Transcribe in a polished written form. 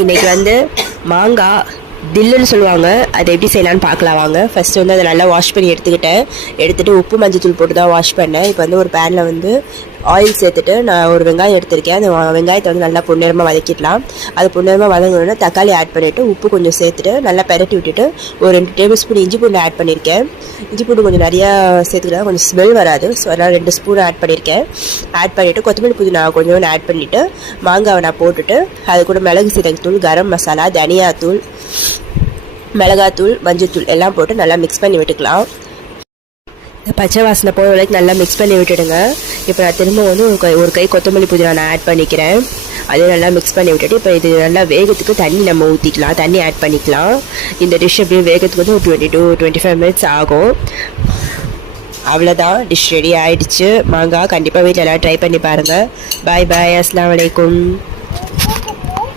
இன்றைக்கி வந்து மாங்காய் தில்லுன்னு சொல்லுவாங்க, அதை எப்படி செய்யலான்னு பார்க்கலாம் வாங்க. ஃபஸ்ட்டு வந்து அதை நல்லா வாஷ் பண்ணி எடுத்துகிட்டு உப்பு மஞ்சத்தூள் போட்டு தான் வாஷ் பண்ணேன். இப்போ வந்து ஒரு பேனில் வந்து ஆயில் சேர்த்துட்டு நான் ஒரு வெங்காயம் எடுத்திருக்கேன். அந்த வெங்காயத்தை வந்து நல்லா பொன்னிறமாக வதக்கிடலாம். அது பொன்னிறமாக வதங்கணுன்னா தக்காளி ஆட் பண்ணிவிட்டு உப்பு கொஞ்சம் சேர்த்துட்டு நல்லா பெரட்டி விட்டுட்டு ஒரு 2 டேபிள் ஸ்பூன் இஞ்சி பூண்டு ஆட் பண்ணியிருக்கேன். இஞ்சி பூண்டு கொஞ்சம் நிறையா சேர்த்துக்கிட்டா கொஞ்சம் ஸ்மெல் வராது. ஸோ அதனால் 2 ஸ்பூன் ஆட் பண்ணியிருக்கேன். ஆட் பண்ணிவிட்டு கொத்தமல்லி புதினா கொஞ்சம் ஆட் பண்ணிவிட்டு மாங்காவை நான் போட்டுட்டு அது கூட மிளகு சீரகத்தூள், கரம் மசாலா, தனியாத்தூள், மிளகாத்தூள், மஞ்சத்தூள் எல்லாம் போட்டு நல்லா மிக்ஸ் பண்ணி விட்டுக்கலாம். பச்சை வாசனை போகிற வரைக்கும் நல்லா மிக்ஸ் பண்ணி விட்டுடுங்க. இப்போ நான் திரும்ப வந்து ஒரு கை கொத்தமல்லி புதினா நான் ஆட் பண்ணிக்கிறேன். அதே நல்லா மிக்ஸ் பண்ணி விட்டுட்டு இப்போ இது நல்லா வேகத்துக்கு தண்ணி நம்ம ஊற்றிக்கலாம், தண்ணி ஆட் பண்ணிக்கலாம். இந்த டிஷ் அப்படியே வேகத்துக்கு வந்து ஒரு 20 to 25 மினிட்ஸ் ஆகும். அவ்வளோதான், டிஷ் ரெடி ஆகிடுச்சு. மாங்காய் கண்டிப்பாக வீட்டில் எல்லாம் ட்ரை பண்ணி பாருங்கள். பாய் பாய், அஸ்ஸலாமு அலைக்கும்.